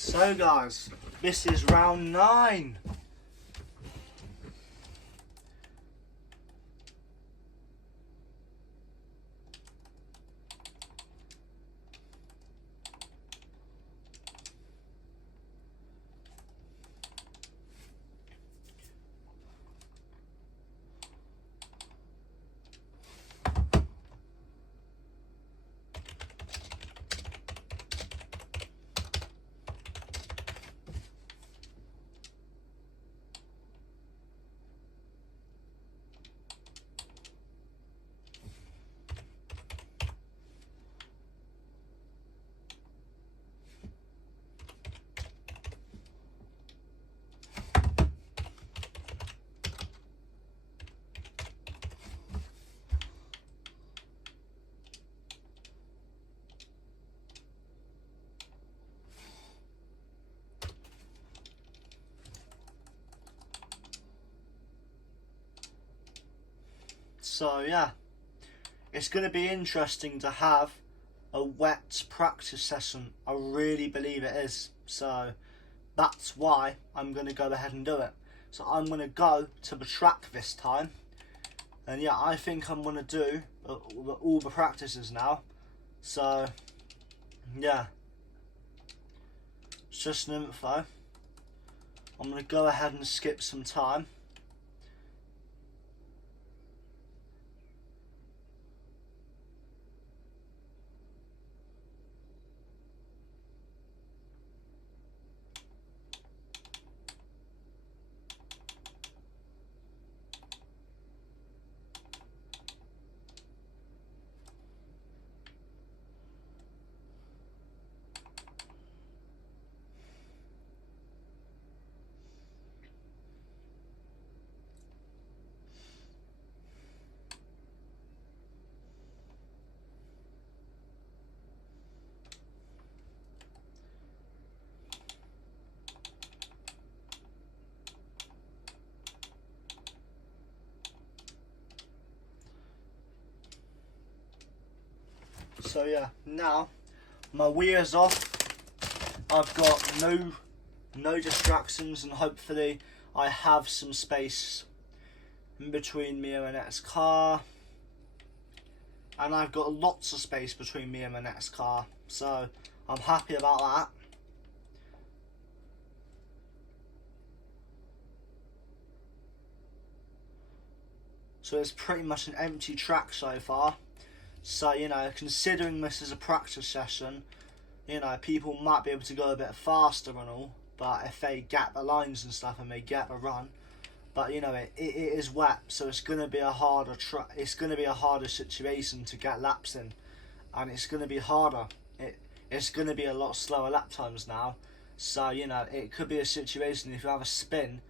So guys, this is round 9. So yeah, it's going to be interesting to have a wet practice session. I really believe it is. So that's why I'm going to go ahead and do it. So I'm going to go to the track this time. And yeah, I think I'm going to do all the practices now. So yeah, it's just an info. I'm going to go ahead and skip some time. So yeah, now my weir's off. I've got no distractions, and hopefully I have some space in between me and my next car. And I've got lots of space between me and my next car, so I'm happy about that. So it's pretty much an empty track so far. So, you know, considering this is a practice session, you know, people might be able to go a bit faster and all, but if they get the lines and stuff and they get the run, but you know, it is wet, so it's going to be a harder situation to get laps in, and it's going to be harder. It's going to be a lot slower lap times now. So you know, it could be a situation if you have a spin,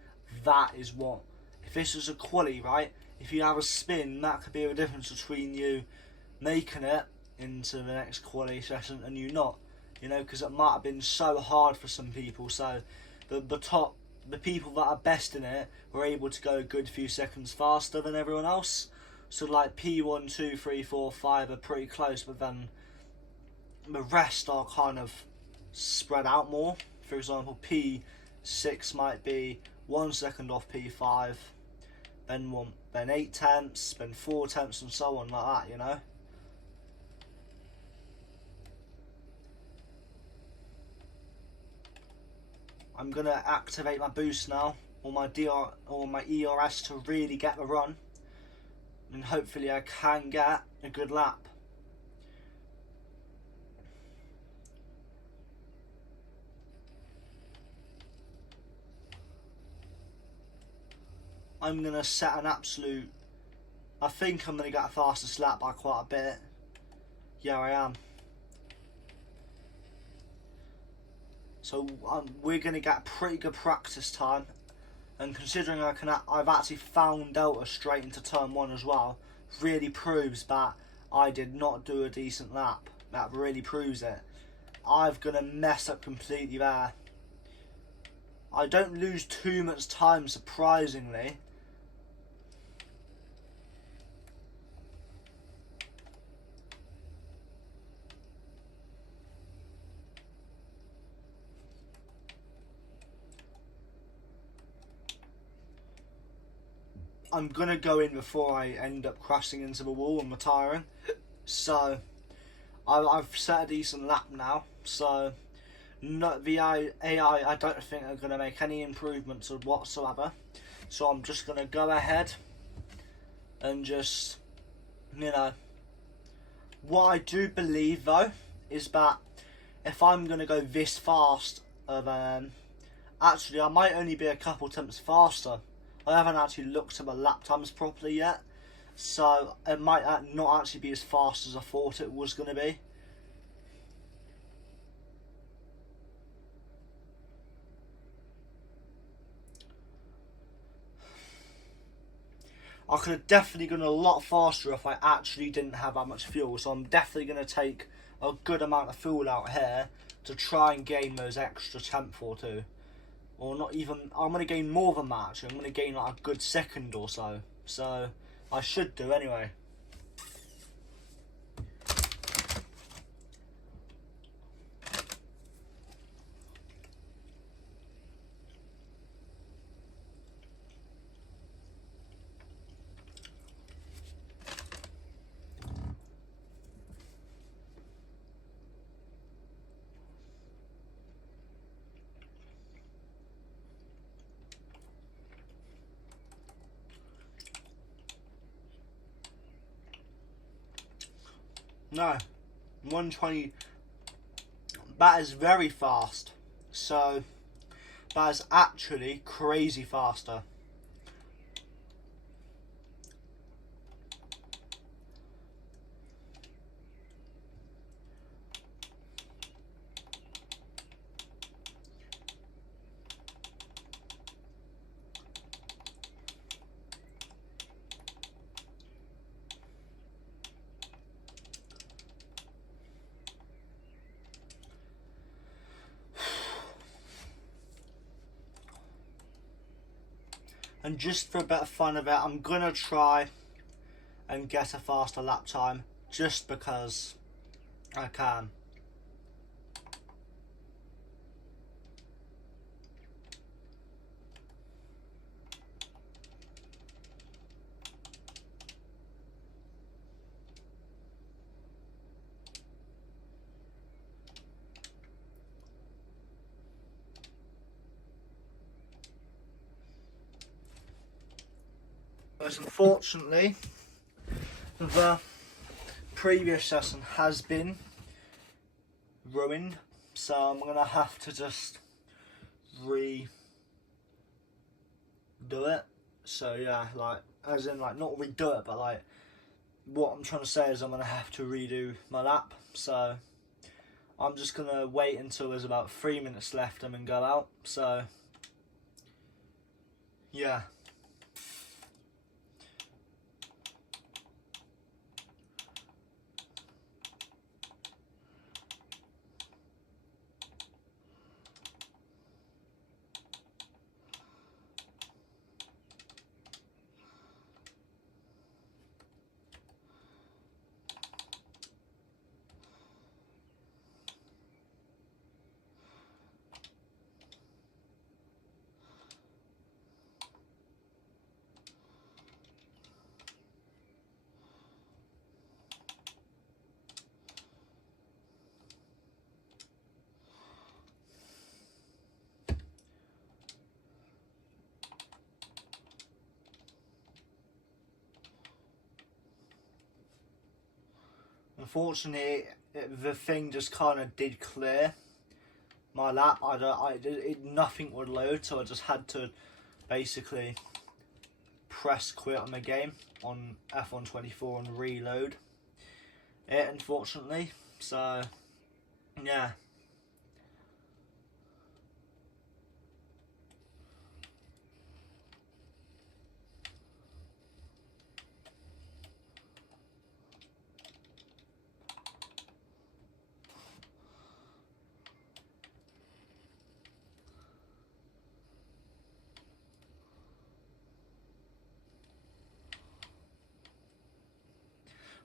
that is what. If this was a quali, right? If you have a spin, that could be the difference between you making it into the next quali session and you not. You know, because it might have been so hard for some people. So the people that are best in it were able to go a good few seconds faster than everyone else. So like P1, 2, 3, 4, 5 are pretty close, but then the rest are kind of spread out more. For example, P6 might be 1 second off P5, then 8 tenths, then 4 tenths, and so on like that. You know. I'm gonna activate my boost now, or my ERS to really get the run, and hopefully I can get a good lap. I'm gonna set an absolute. I think I'm gonna get a fastest lap by quite a bit. Yeah, I am. So we're gonna get a pretty good practice time, and considering I've actually found Delta straight into turn 1 as well, really proves that I did not do a decent lap. That really proves it. I'm gonna mess up completely there. I don't lose too much time, surprisingly. I'm gonna go in before I end up crashing into the wall and retiring. So I've set a decent lap now. So not the AI. I don't think are gonna make any improvements whatsoever. So I'm just gonna go ahead and just, you know. What I do believe though is that if I'm gonna go this fast, actually I might only be a couple tenths faster. I haven't actually looked at my lap times properly yet, so it might not actually be as fast as I thought it was gonna be. I could have definitely gone a lot faster if I actually didn't have that much fuel, so I'm definitely going to take a good amount of fuel out here to try and gain those extra tenth or two. Or not even, I'm going to gain more than that actually. I'm going to gain like a good second or so. So, I should do anyway. No, 120, that is very fast. So, that is actually crazy faster. And just for a bit of fun of it, I'm going to try and get a faster lap time just because I can. But unfortunately, the previous session has been ruined, so I'm gonna have to just redo it. So yeah, like as in like not redo it, but like what I'm trying to say is I'm gonna have to redo my lap. So I'm just gonna wait until there's about 3 minutes left and then go out. So yeah. Unfortunately, the thing just kind of did clear my lap. Nothing would load, so I just had to basically press quit on the game on F124 and reload it, unfortunately. So, yeah.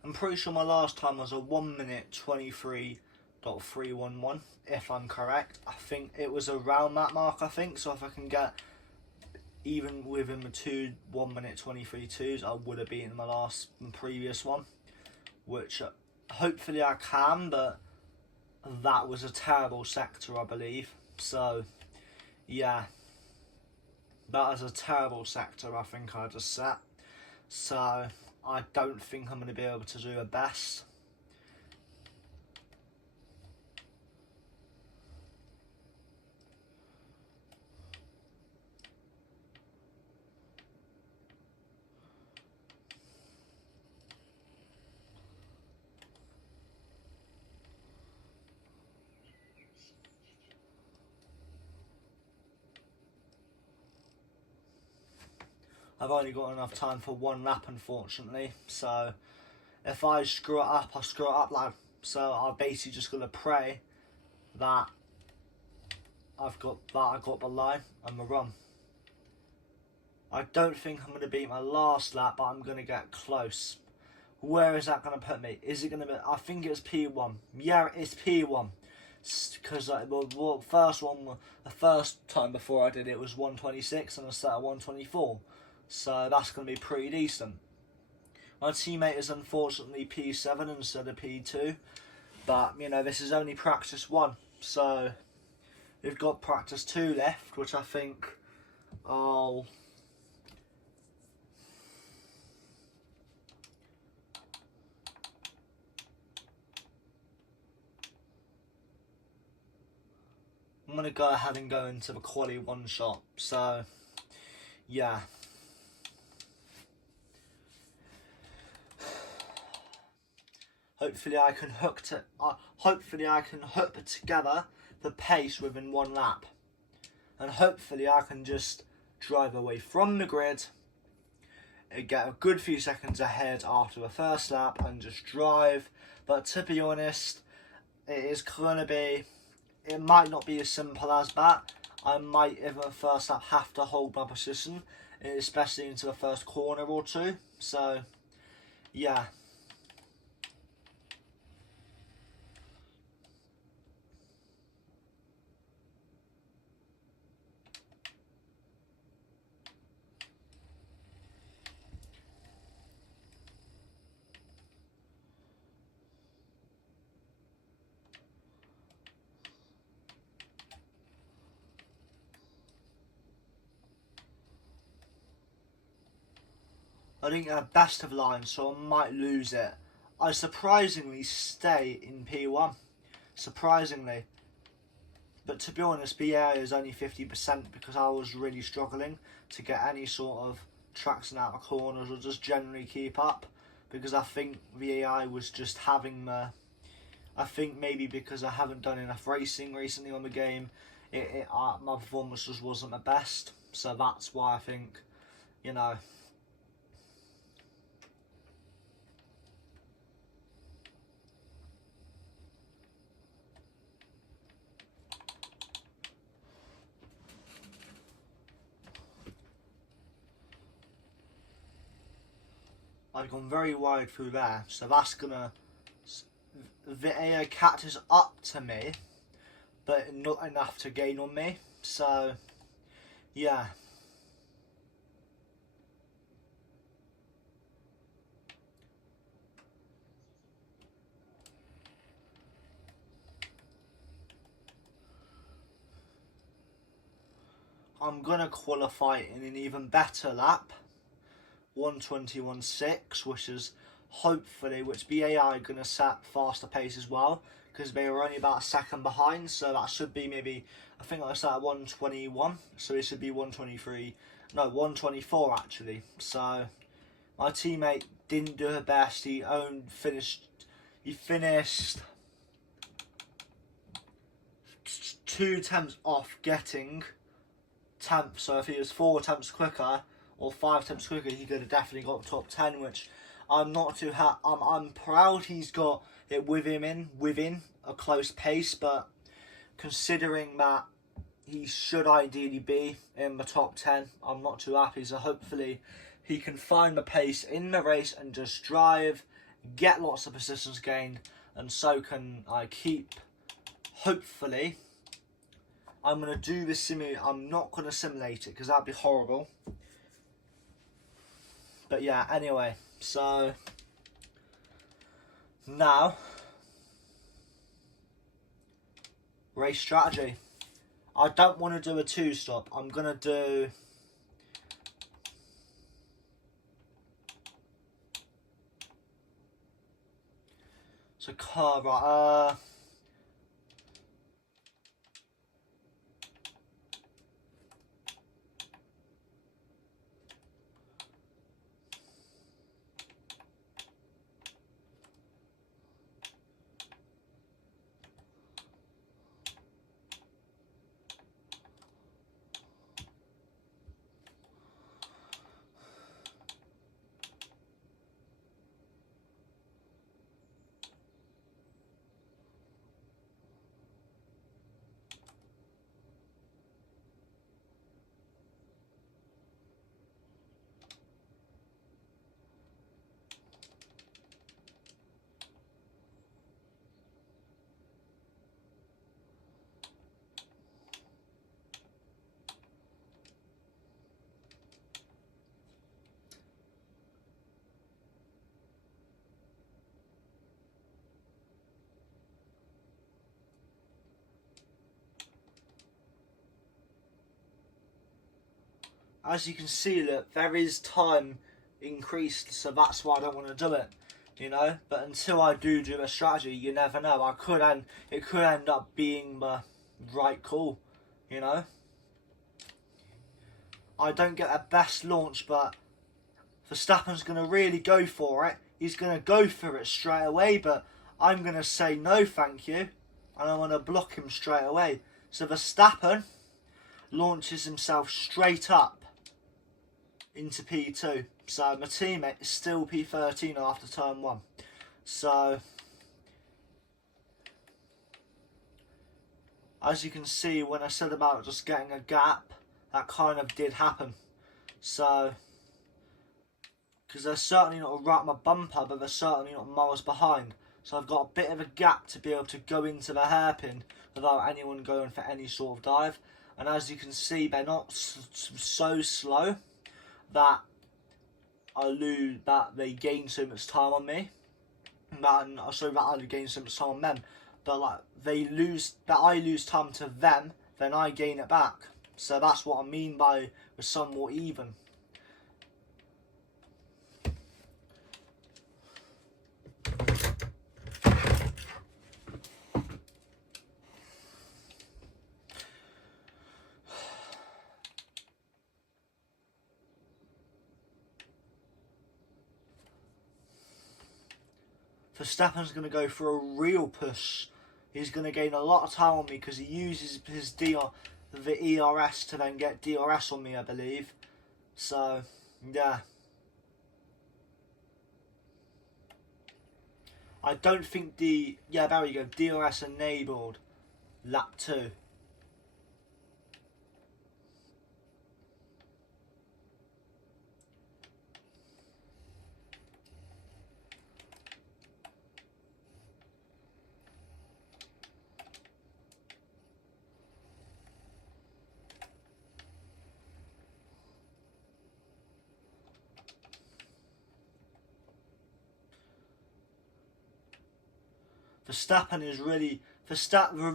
I'm pretty sure my last time was a 1 minute 23.311, if I'm correct. I think it was around that mark, I think. So if I can get even within the 1 minute 23 twos, I would have beaten my previous one, which hopefully I can, but that was a terrible sector, I believe. So, yeah, that is a terrible sector I think I just set. So, I don't think I'm going to be able to do a best. I've only got enough time for one lap, unfortunately. So if I screw it up, I screw it up, lad. So I'm basically just gonna pray that I got the line and the run. I don't think I'm gonna beat my last lap, but I'm gonna get close. Where is that gonna put me? Is it gonna be? I think it's P1. Yeah, it's P1. Because the first time before I did it was 126 and I set at 124. So that's going to be pretty decent. My teammate is unfortunately P7 instead of P2. But, you know, this is only practice 1. So we've got practice 2 left, which I think I'll... I'm going to go ahead and go into the quali 1 shot. So, yeah. Hopefully I can hook together the pace within 1 lap. And hopefully I can just drive away from the grid and get a good few seconds ahead after the first lap and just drive. But to be honest, it might not be as simple as that. I might, in the first lap, have to hold my position, especially into the first corner or 2. So, yeah. I didn't get a best of line, so I might lose it. I surprisingly stay in P1. Surprisingly. But to be honest, BA is only 50% because I was really struggling to get any sort of traction out of corners or just generally keep up. Because I think VAI was just having the... I think maybe because I haven't done enough racing recently on the game, my performance just wasn't the best. So that's why I think, you know... I've gone very wide through there, so that's gonna... The catches up to me, but not enough to gain on me, so... Yeah. I'm gonna qualify in an even better lap. 1:21.6, which BAI going to set faster pace as well, because they were only about a second behind, so that should be maybe, I think I set at 1:21, so it should be 1:24 actually. So my teammate didn't do her best. He finished 2 attempts off getting 10th, so if he was 4 attempts quicker or 5 attempts quicker, he could have definitely got top 10, which I'm not too I'm proud he's got it within a close pace, but considering that he should ideally be in the top 10, I'm not too happy. So hopefully he can find the pace in the race and just drive, get lots of positions gained, and so can I keep, hopefully, I'm going to do this simulate. I'm not going to simulate it because that'd be horrible. But yeah, anyway, so now race strategy. I don't want to do a 2-stop. I'm going to do car, right, as you can see, look, there is time increased, so that's why I don't want to do it, you know. But until I do a strategy, you never know. It could end up being the right call, you know. I don't get a best launch, but Verstappen's going to really go for it. He's going to go for it straight away, but I'm going to say no, thank you, and I'm going to block him straight away. So Verstappen launches himself straight up into P2. So my teammate is still P13 after turn 1. So as you can see, when I said about just getting a gap, that kind of did happen. So because they're certainly not right on my bumper, but they're certainly not miles behind. So I've got a bit of a gap to be able to go into the hairpin without anyone going for any sort of dive. And as you can see, they're not so slow that they gain so much time on me. That I gain so much time on them. But like I lose time to them, then I gain it back. So that's what I mean by we're somewhat even. Verstappen's going to go for a real push. He's going to gain a lot of time on me because he uses the ERS to then get DRS on me, I believe. So, yeah. I don't think yeah, there we go, DRS enabled, lap 2. The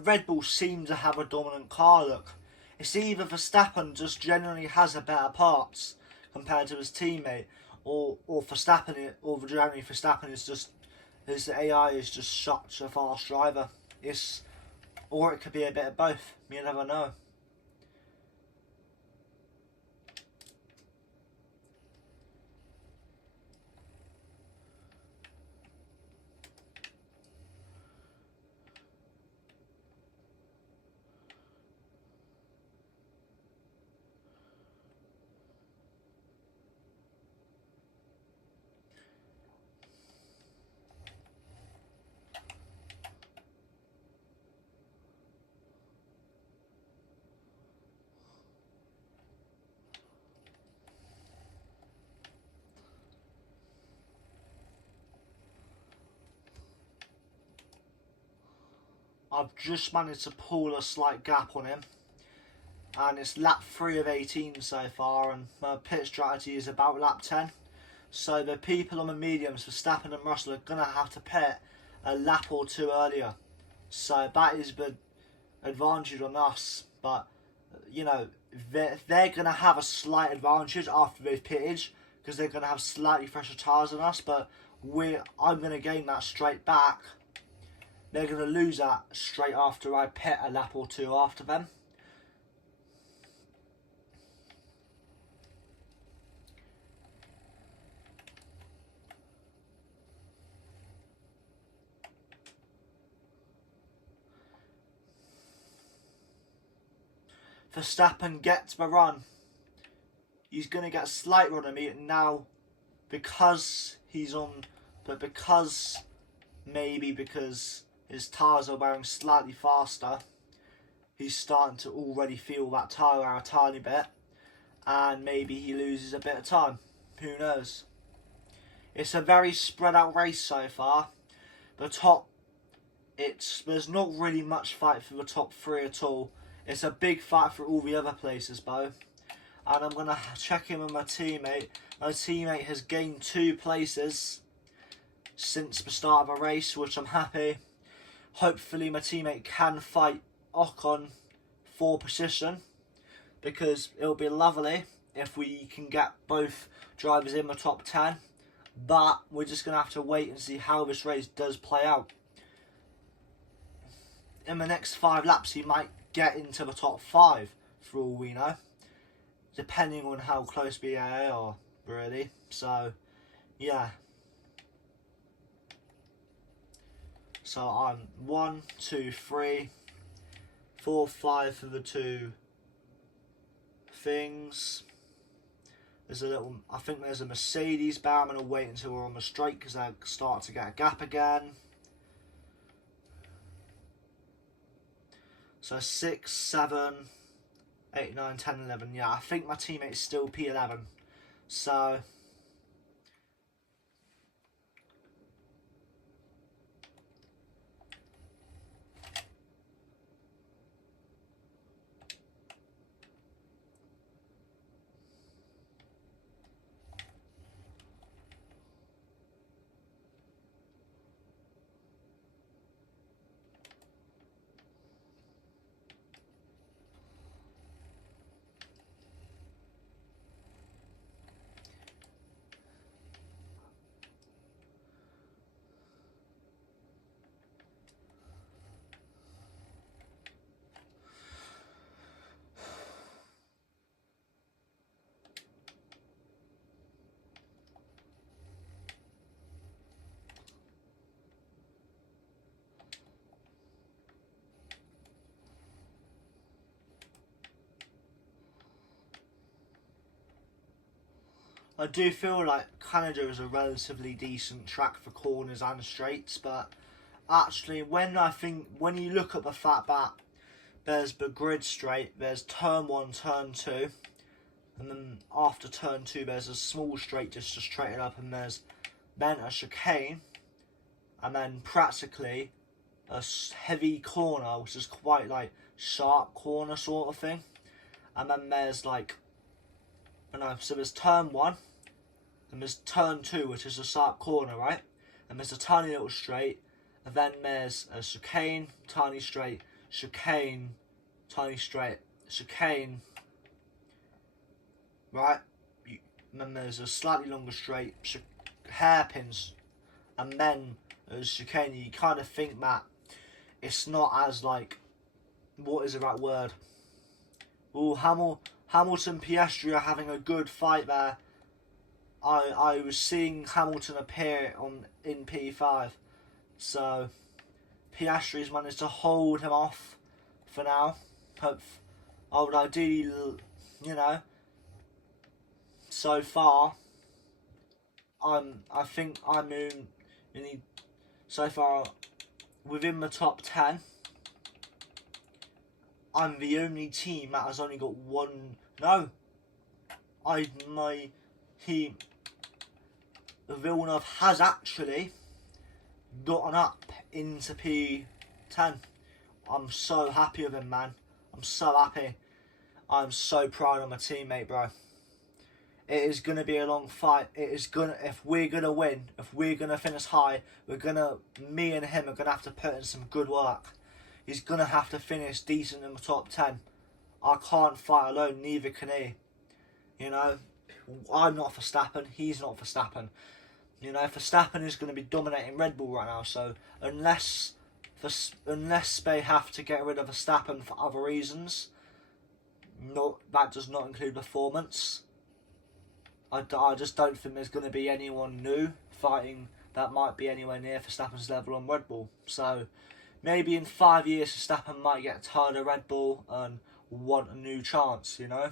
Red Bull seem to have a dominant car look. It's either Verstappen just generally has a better parts compared to his teammate, or generally Verstappen is just, his AI is just such a fast driver. Or it could be a bit of both. You never know. I've just managed to pull a slight gap on him. and it's lap 3 of 18 so far, and my pit strategy is about lap 10. So the people on the mediums, Verstappen and Russell, are going to have to pit a lap or two earlier. So that is the advantage on us. But, you know, they're going to have a slight advantage after they've pitted, because they're going to have slightly fresher tyres than us. But I'm going to gain that straight back. They're going to lose that straight after I pit a lap or two after them. Verstappen gets the run. He's going to get a slight run on me now because he's on, but maybe because his tyres are wearing slightly faster, he's starting to already feel that tyre wear a tiny bit, and maybe he loses a bit of time. Who knows? It's a very spread out race so far. There's not really much fight for the top 3 at all. It's a big fight for all the other places, Bo. And I'm going to check in with my teammate. My teammate has gained 2 places since the start of the race, which I'm happy. Hopefully my teammate can fight Ocon for position, because it'll be lovely if we can get both drivers in the top 10. But we're just going to have to wait and see how this race does play out. In the next 5 laps, he might get into the top 5 for all we know, depending on how close we are, really. So, yeah. So I'm 1, 2, 3, 4, 5 for the 2 things. There's a little, I think there's a Mercedes bar. I'm going to wait until we're on the straight because I start to get a gap again. So 6, 7, 8, 9, 10, 11. Yeah, I think my teammate's still P11. So I do feel like Canada is a relatively decent track for corners and straights, but actually when you look at the fact that there's the grid straight, there's turn 1, turn 2, and then after turn 2 there's a small straight just to straighten up, and there's then a chicane, and then practically a heavy corner which is quite like sharp corner sort of thing, and then there's like, so there's turn 1, and there's turn 2, which is a sharp corner, right? And there's a tiny little straight, and then there's a chicane, tiny straight, chicane, tiny straight, chicane, right? And then there's a slightly longer straight, hairpins, and then there's chicane. You kind of think that it's not as like, what is the right word? Oh, Hamilton, Piastri are having a good fight there. I was seeing Hamilton appear in P5, so Piastri's managed to hold him off for now. I would ideally, so far, I think I'm so far within the top 10. I'm the only team that has only got one. No, Villeneuve has actually gotten up into P10. I'm so happy with him, man. I'm so happy. I'm so proud of my teammate, bro. It is going to be a long fight. If we're going to win, if we're going to finish high, me and him are going to have to put in some good work. He's going to have to finish decent in the top 10. I can't fight alone, neither can he. You know, I'm not Verstappen, he's not Verstappen. You know, Verstappen is going to be dominating Red Bull right now, so unless they have to get rid of Verstappen for other reasons, that does not include performance. I just don't think there's going to be anyone new fighting that might be anywhere near Verstappen's level on Red Bull. So maybe in 5 years Verstappen might get tired of Red Bull and want a new chance, you know.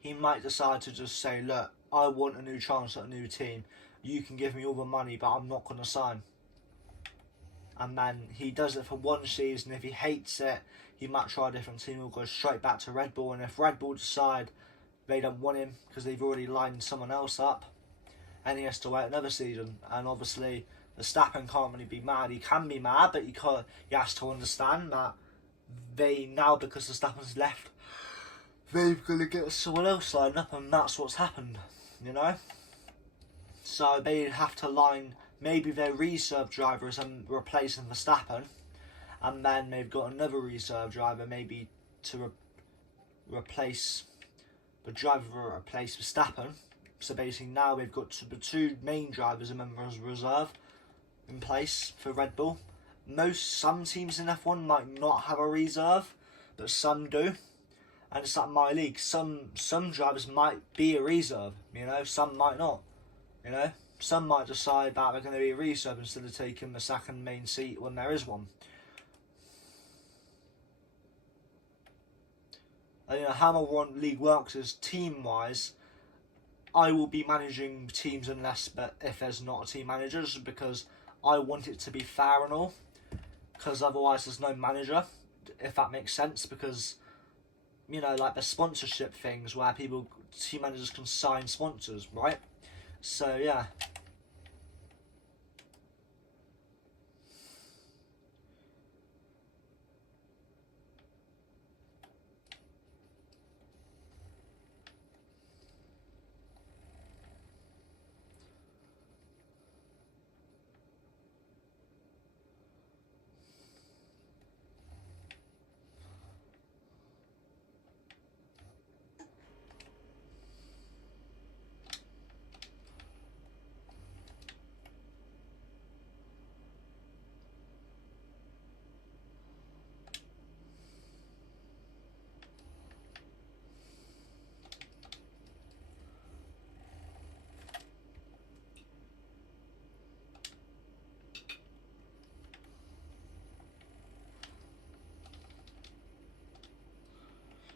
He might decide to just say, look, I want a new chance at a new team. You can give me all the money, but I'm not going to sign. And then he does it for one season. If he hates it, he might try a different team or go straight back to Red Bull. And if Red Bull decide they don't want him because they've already lined someone else up, and he has to wait another season. And obviously, Verstappen can't really be mad. He can be mad, but he has to understand that because Verstappen's left, they're going to get someone else lined up, and that's what's happened, you know? So they have to line maybe their reserve drivers and replacing Verstappen, and then they've got another reserve driver maybe to replace the driver will replace Verstappen. So basically now we've got the two main drivers and members of reserve in place for Red Bull. Some teams in F1 might not have a reserve, but some do. And it's like my league. Some drivers might be a reserve, you know, some might not. You know, some might decide that they're going to be a reserve instead of taking the second main seat when there is one. And, you know, how my one league works is team-wise, I will be managing teams if there's not a team manager, just because I want it to be fair and all. Because otherwise there's no manager, if that makes sense. Because, you know, like the sponsorship things where team managers can sign sponsors, right? So, yeah.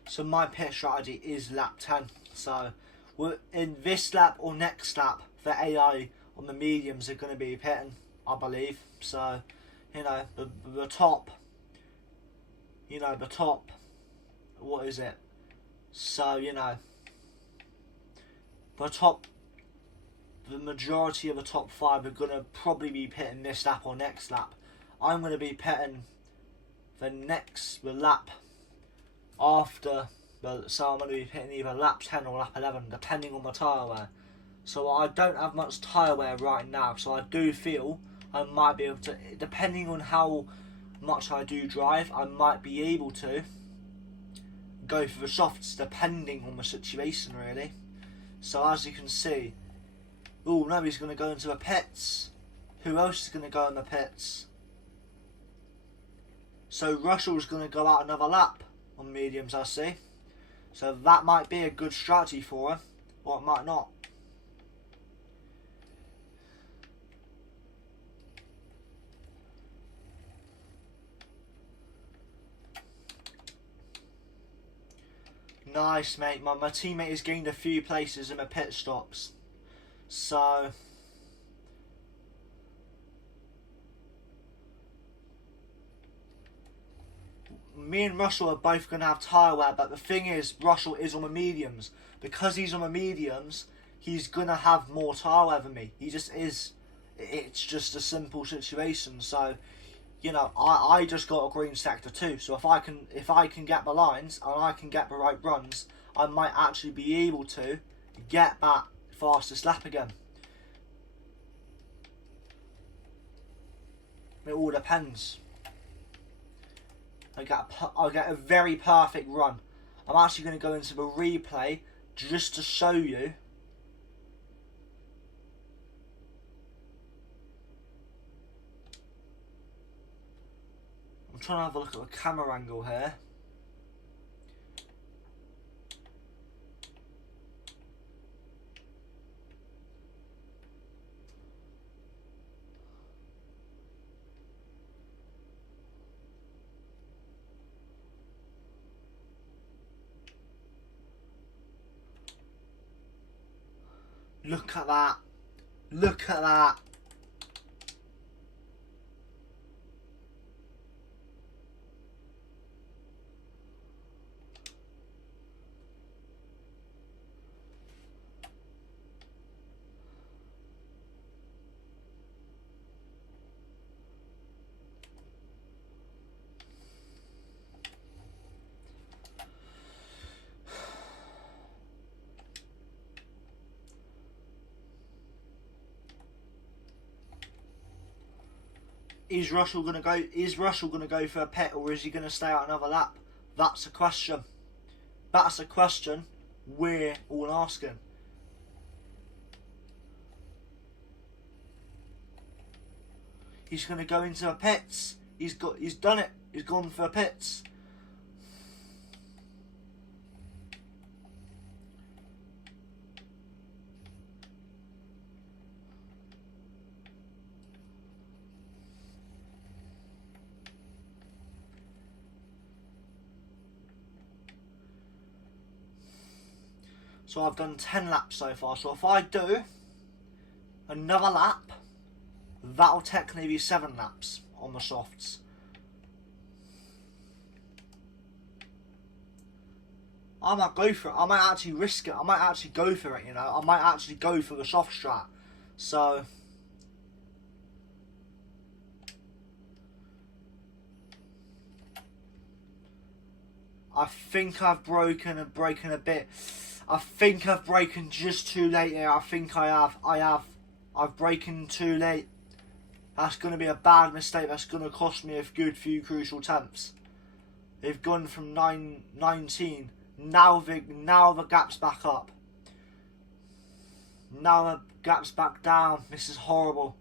So my pit strategy is lap 10. So we're in this lap or next lap, the AI on the mediums are going to be pitting, I believe. So, you know, the top, what is it? So, you know, the majority of the top 5 are going to probably be pitting this lap or next lap. I'm going to be pitting the lap after, so I'm going to be hitting either lap 10 or lap 11 depending on my tyre wear. So I don't have much tyre wear right now, so I do feel I might be able to, depending on how much I do drive, I might be able to go for the softs depending on the situation really. So as you can see, oh no, he's going to go into the pits. Who else is going to go in the pits? So Russell's going to go out another lap on mediums, I see. So that might be a good strategy for him, or it might not. Nice, mate. My teammate has gained a few places in the pit stops. So me and Russell are both going to have tyre wear, but the thing is, Russell is on the mediums. Because he's on the mediums, he's going to have more tyre wear than me. He just is. It's just a simple situation. So you know, I just got a green sector too. So if I can get my lines and I can get the right runs, I might actually be able to get that fastest lap again. It all depends. I get a very perfect run. I'm actually going to go into the replay just to show you. I'm trying to have a look at the camera angle here. Look at that. Look at that. Is Russell going to go? Is Russell going to go for a pit, or is he going to stay out another lap? That's a question. That's a question we're all asking. He's going to go into a pits. He's done it. He's gone for pits. So I've done 10 laps so far. So if I do another lap, that'll technically be 7 laps on the softs. I might go for it. I might actually risk it. I might actually go for it, you know. I might actually go for the soft strat. So I think I've broken a bit. I think I've broken just too late here. I think I've broken too late. That's going to be a bad mistake. That's going to cost me a good few crucial tenths. They've gone from 19. Now the gap's back up. Now the gap's back down. This is horrible.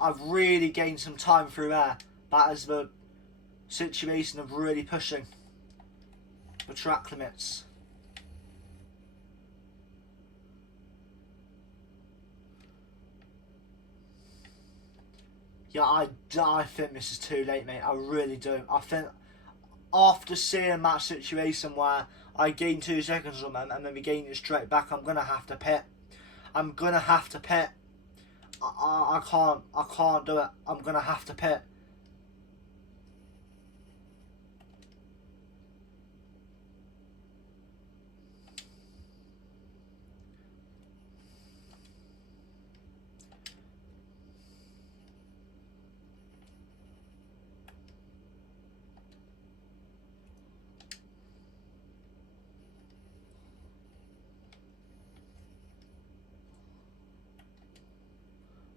I've really gained some time through there. That is the situation of really pushing the track limits. Yeah, I think this is too late, mate. I really do. I think after seeing that situation where I gained 2 seconds on them and then we gained it straight back, I'm gonna have to pit. I'm gonna have to pit. I can't do it. I'm gonna have to pit.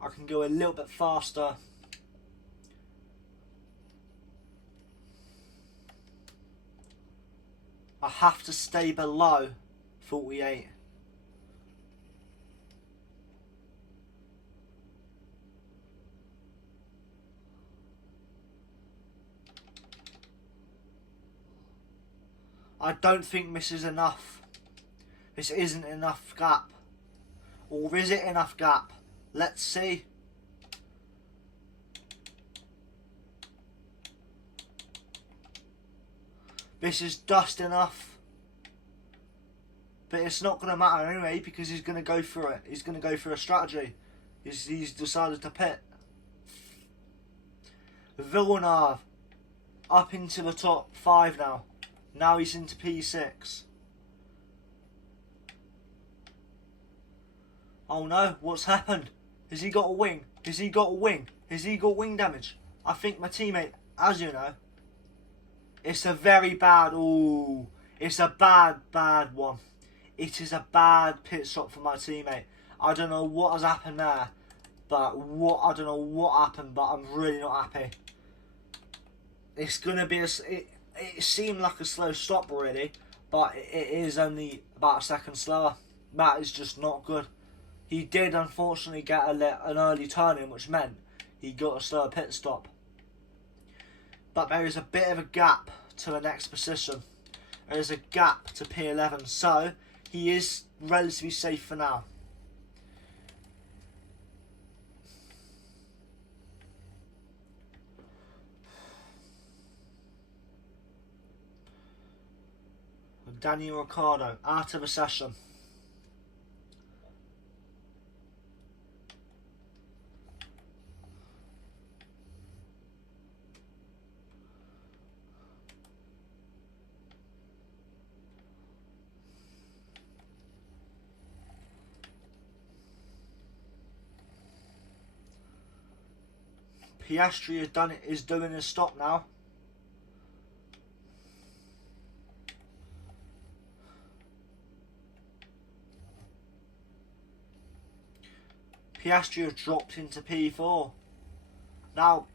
I can go a little bit faster. I have to stay below 48. I don't think this is enough. This isn't enough gap. Or is it enough gap? Let's see. This is just enough. But it's not going to matter anyway because he's going to go for it. He's going to go for a strategy. He's decided to pit. Villeneuve up into the top 5 now. Now he's into P6. Oh no, what's happened? Has he got a wing? Has he got a wing? Has he got wing damage? I think my teammate, as you know, it's a very bad, ooh, it's a bad one. It is a bad pit stop for my teammate. I don't know what has happened there, but I don't know what happened, but I'm really not happy. It's gonna be it seemed like a slow stop really, but it is only about a second slower. That is just not good. He did unfortunately get an early turn in, which meant he got a slower pit stop. But there is a bit of a gap to the next position. There is a gap to P11, so he is relatively safe for now. Daniel Ricciardo out of the session. Piastri is doing his stop now. Piastri has dropped into P4. Now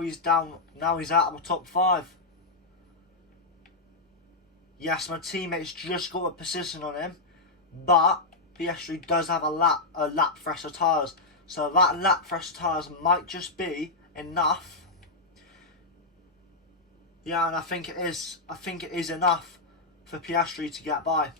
he's down. Now he's out of the top 5. Yes, my teammate's just got a position on him, but Piastri does have a lap fresh of tyres. So that lap fresh of tyres might just be enough. Yeah, and I think it is. I think it is enough for Piastri to get by.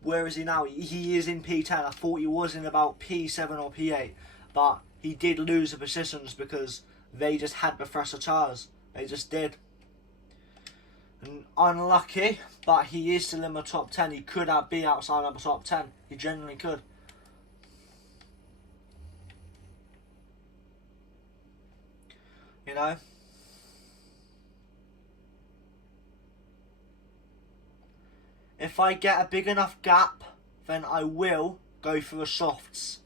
Where is he now? He is in P10. I thought he was in about P7 or P8, but he did lose the positions because they just had the fresher tyres. They just did. And unlucky, but he is still in the top 10. He could be outside of the top 10. He genuinely could. You know? If I get a big enough gap, then I will go for the softs.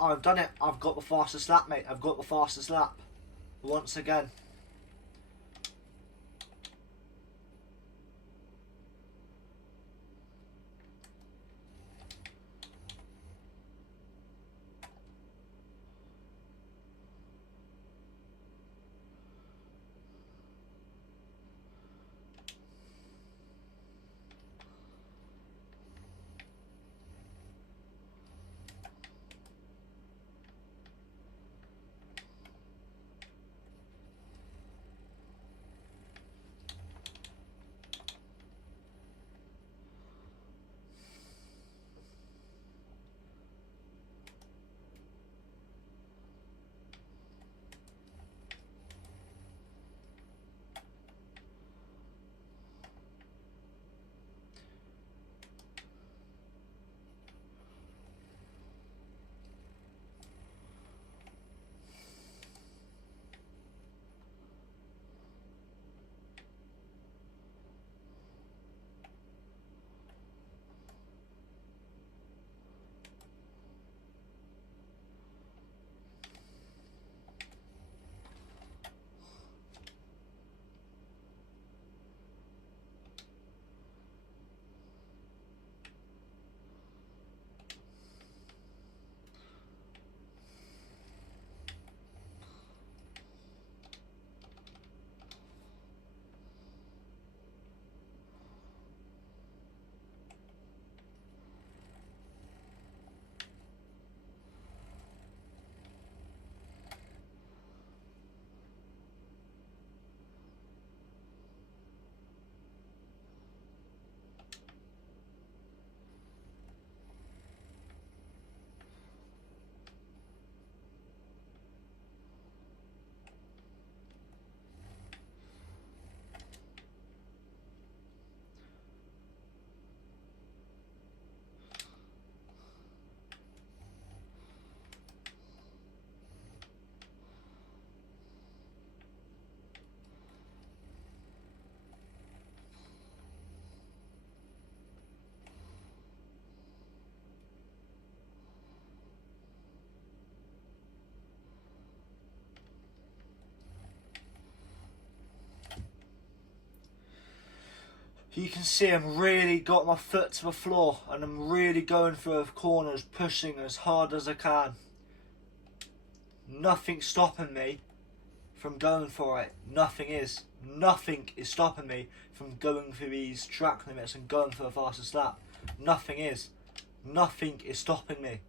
I've done it. I've got the fastest lap, mate. I've got the fastest lap. Once again. You can see I'm really got my foot to the floor and I'm really going through the corners, pushing as hard as I can. Nothing's stopping me from going for it. Nothing is. Nothing is stopping me from going through these track limits and going for the fastest lap. Nothing is. Nothing is stopping me.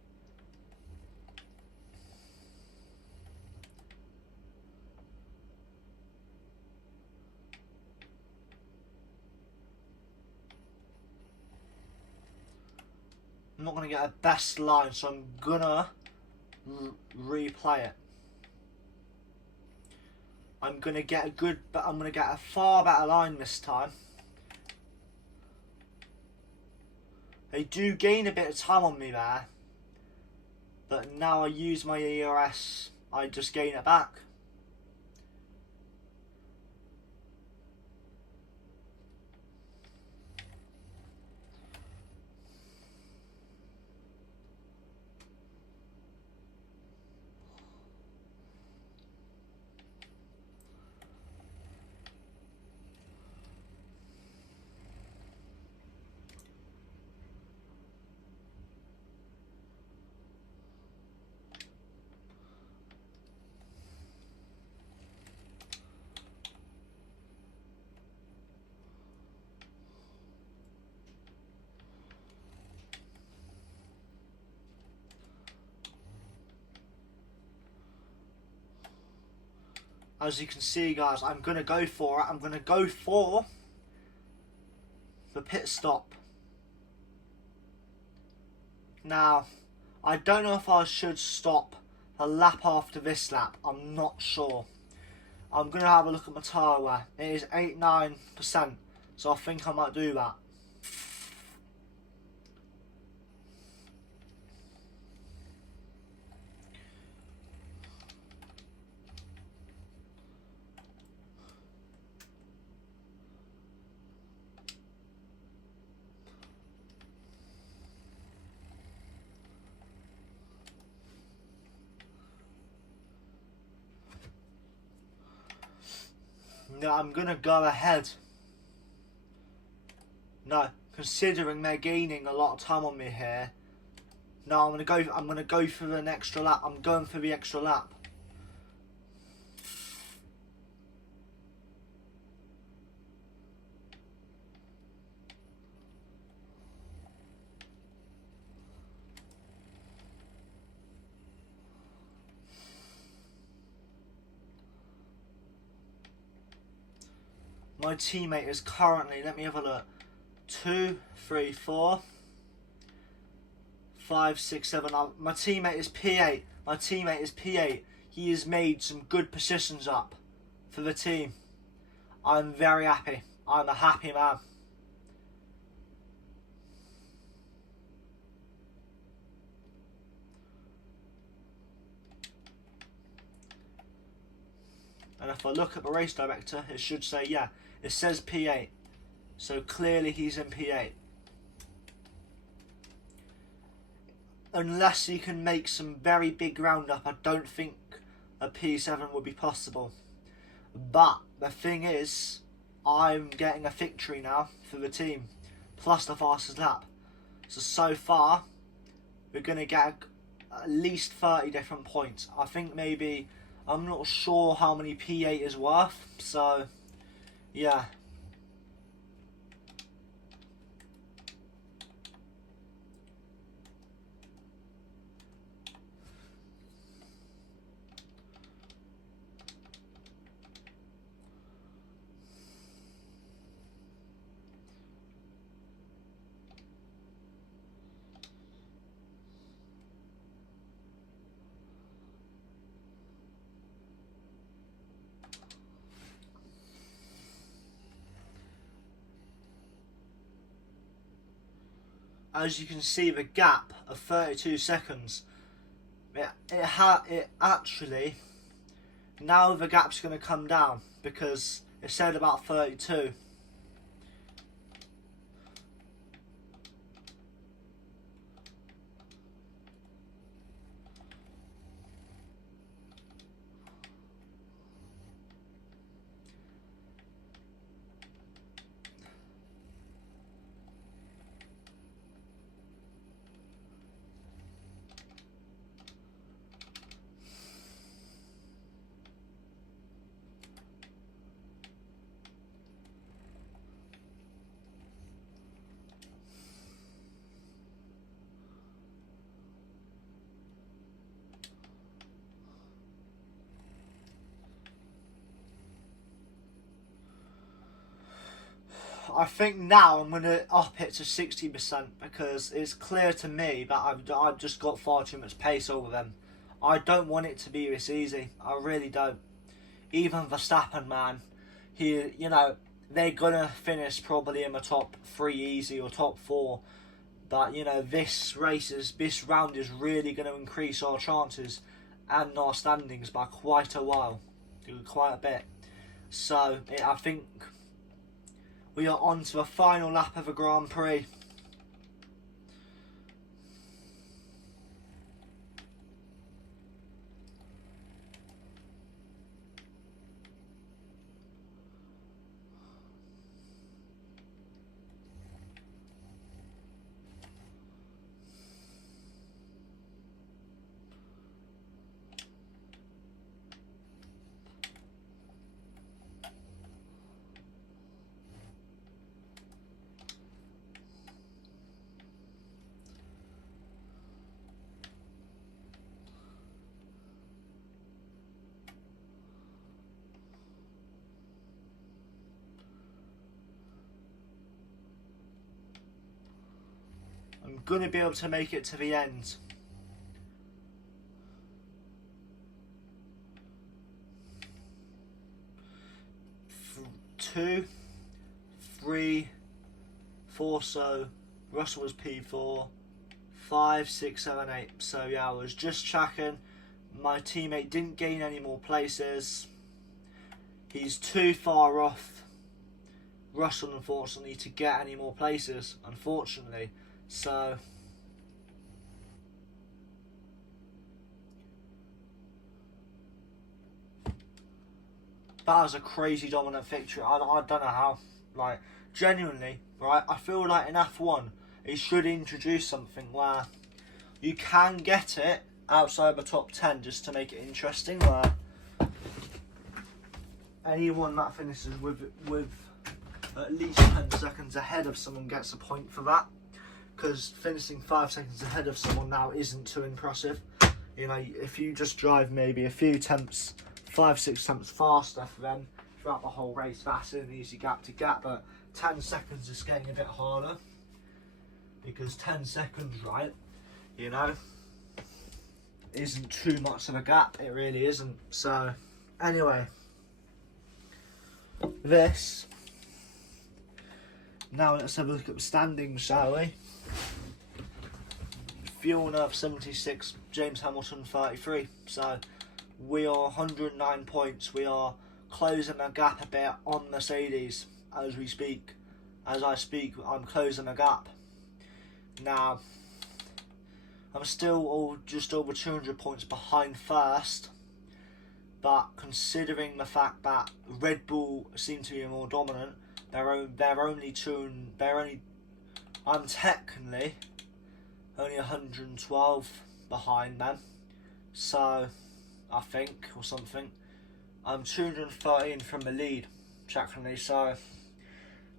I'm not going to get a best line, so I'm going to replay it. I'm going to get a far better line this time. They do gain a bit of time on me there, but now I use my ERS, I just gain it back. As you can see, guys, I'm going to go for it. I'm going to go for the pit stop. Now, I don't know if I should stop a lap after this lap. I'm not sure. I'm going to have a look at my tyre wear. It is 89%, so I think I might do that. No, I'm going to go ahead. No, considering they're gaining a lot of time on me here. No, I'm going to go for an extra lap. I'm going for the extra lap. My teammate is currently, let me have a look, 2, 3, 4, 5, 6, 7. My teammate is P8. My teammate is P8. He has made some good positions up for the team. I'm very happy. I'm a happy man. And if I look at the race director, it should say, yeah, it says P8. So clearly he's in P8. Unless he can make some very big roundup, I don't think a P7 would be possible. But the thing is, I'm getting a victory now for the team, plus the fastest lap. So far, we're going to get at least 30 different points. I think maybe, I'm not sure how many P8 is worth, so yeah. As you can see, the gap of 32 seconds, it actually, now the gap's going to come down because it said about 32. I think now I'm going to up it to 60% because it's clear to me that I've just got far too much pace over them. I don't want it to be this easy. I really don't. Even Verstappen, man, they're going to finish probably in the top 3 easy or top 4. But, this round is really going to increase our chances and our standings by quite a while. Quite a bit. So, I think we are on to the final lap of the Grand Prix. I'm going to be able to make it to the end. Two, 3, 4, so Russell was P4, 5, 6, 7, 8. So yeah, I was just checking. My teammate didn't gain any more places. He's too far off Russell, unfortunately, to get any more places, unfortunately. So that was a crazy dominant victory. I don't know how. Like, genuinely, right? I feel like in F1, it should introduce something where you can get it outside the top 10 just to make it interesting. Where anyone that finishes with at least 10 seconds ahead of someone gets a point for that. Because finishing 5 seconds ahead of someone now isn't too impressive. If you just drive maybe a few tenths, 5, 6 tenths faster for them throughout the whole race, that's an easy gap to get. But 10 seconds is getting a bit harder. Because 10 seconds, right, isn't too much of a gap. It really isn't. So, anyway, now let's have a look at the standings, shall we? Villeneuve 76, James Hamilton 33. So we are 109 points. We are closing the gap a bit on Mercedes as we speak. As I speak, I'm closing the gap. Now, I'm still just over 200 points behind first. But considering the fact that Red Bull seem to be more dominant, I'm technically only 112 behind them, so I think, or something. I'm 213 from the lead, technically, so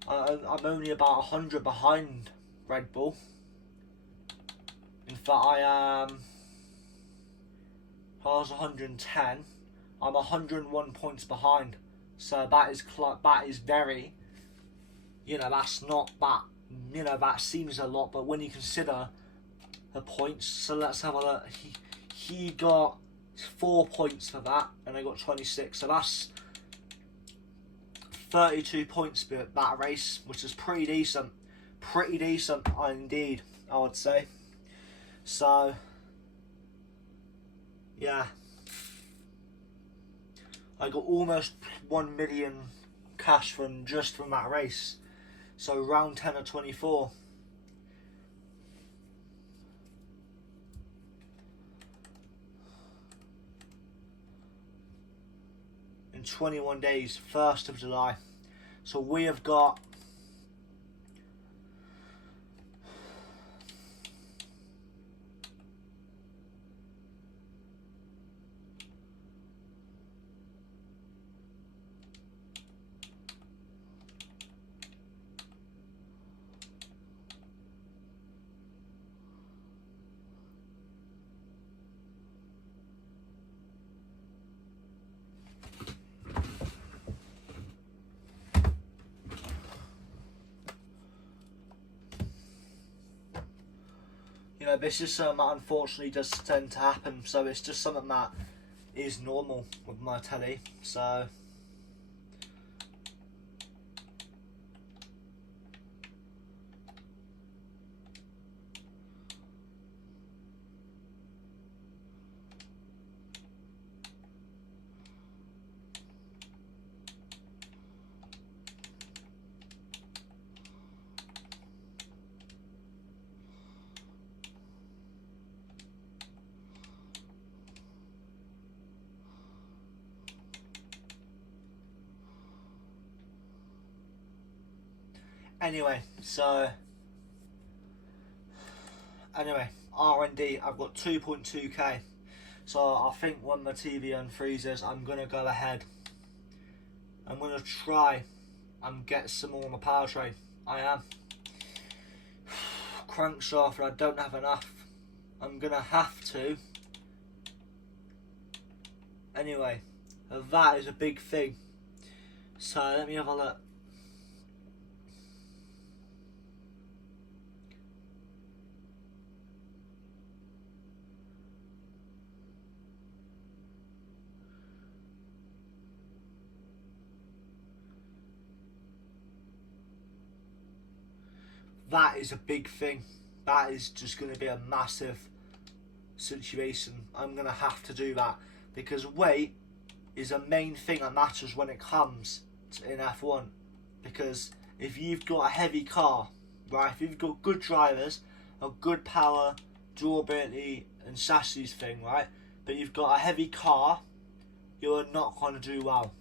I'm only about 100 behind Red Bull. In fact, I was 110. I'm 101 points behind, so that is very, that's not that, that seems a lot, but when you consider the points, so let's have a look. He got 4 points for that, and I got 26, so that's 32 points for that race, which is pretty decent indeed, I would say. So yeah, I got almost 1 million cash from that race. So round 10 of 24. In 21 days, 1st of July. So we have got You know, this is something that unfortunately does tend to happen, so it's just something that is normal with my telly. So anyway, R&D, I've got 2.2k. So I think when the TV unfreezes, I'm going to go ahead. I'm going to try and get some more on the power tray. I am. Crankshaft, I don't have enough. I'm going to have to. Anyway, that is a big thing. So let me have a look. That is a big thing. That is just going to be a massive situation. I'm going to have to do that because weight is a main thing that matters when it comes to in F1. Because if you've got a heavy car, right, if you've got good drivers, a good power, durability and chassis thing, right, but you've got a heavy car, you're not going to do well.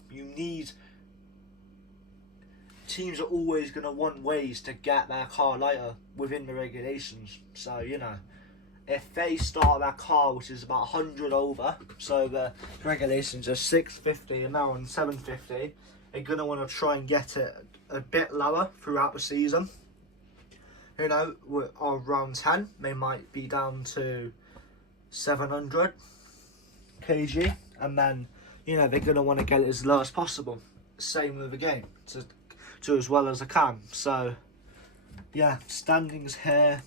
Teams are always going to want ways to get their car lighter within the regulations. So, you know, if they start their car, which is about 100 over, so the regulations are 650 and now on 750, they're going to want to try and get it a bit lower throughout the season. You know, around 10, they might be down to 700 kg, and then, you know, they're going to want to get it as low as possible. Same with the game, to as well as I can. So yeah, standings here.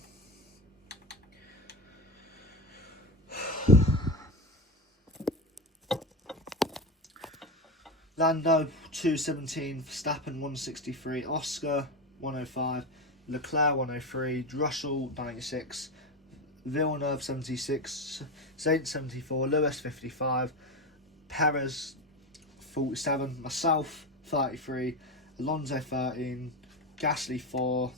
Lando 217, Verstappen 163, Oscar 105, Leclerc 103, Russell 96, Villeneuve 76, Sainz 74, Lewis 55, Perez 47, myself 33, Alonso 13, Gasly 4,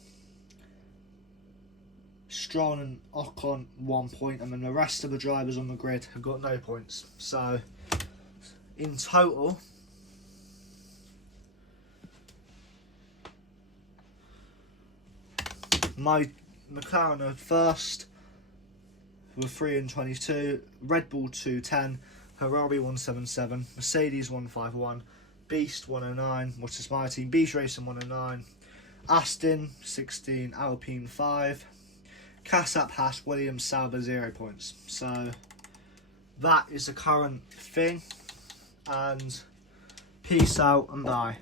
Stroll and Ocon 1 point, and then the rest of the drivers on the grid have got no points. So in total, my McLaren are first with 322, Red Bull 210, Ferrari 177, Mercedes 151, Beast 109, which is my team, Beast Racing 109, Aston 16, Alpine 5, Kassap, Haas, Williams, Sauber 0 points. So that is the current thing, and peace out and bye.